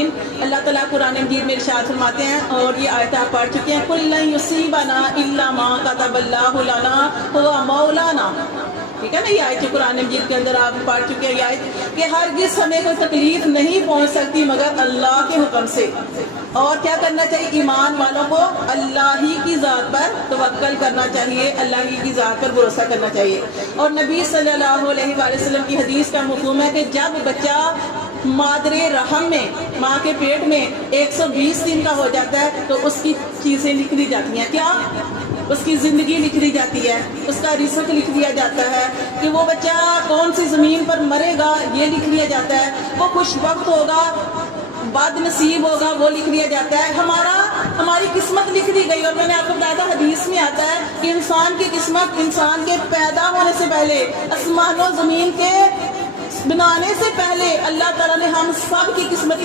الرحیم۔ اللہ تعالیٰ قرآن مجید میں ارشاد فرماتے ہیں، اور یہ آیت آپ پڑھ چکے ہیں، قُل لَن يُصِيبَنَا إِلَّا مَا كَتَبَ اللَّهُ لَنَا هُوَ مَوْلَانَا۔ ٹھیک ہے نا، یہ آیت جو قرآن مجید کے اندر آپ پڑھ چکے ہیں، یہ آیت کہ ہرگز ہمیں کوئی تکلیف نہیں پہنچ سکتی مگر اللہ کے حکم سے۔ اور کیا کرنا چاہیے؟ ایمان والوں کو اللہ ہی کی ذات پر توکل کرنا چاہیے، اللہ ہی کی ذات پر بھروسہ کرنا چاہیے۔ اور نبی صلی اللہ علیہ وآلہ وسلم کی حدیث کا مفہوم ہے کہ جب بچہ مادر رحم میں، ماں کے پیٹ میں 120 دن کا ہو جاتا ہے تو اس کی چیزیں لکھ دی جاتی ہیں۔ کیا؟ اس کی زندگی لکھ دی جاتی ہے، اس کا رزق لکھ دیا جاتا ہے، کہ وہ بچہ کون سی زمین پر مرے گا یہ لکھ دیا جاتا ہے، وہ خوش بخت ہوگا بد نصیب ہوگا وہ لکھ دیا جاتا ہے، ہماری قسمت لکھ دی گئی۔ اور میں نے آپ کو بتایا تھا حدیث میں آتا ہے کہ انسان کی قسمت انسان کے پیدا ہونے سے پہلے، آسمان و زمین کے بنانے سے پہلے اللہ تعالیٰ نے ہم سب کی قسمت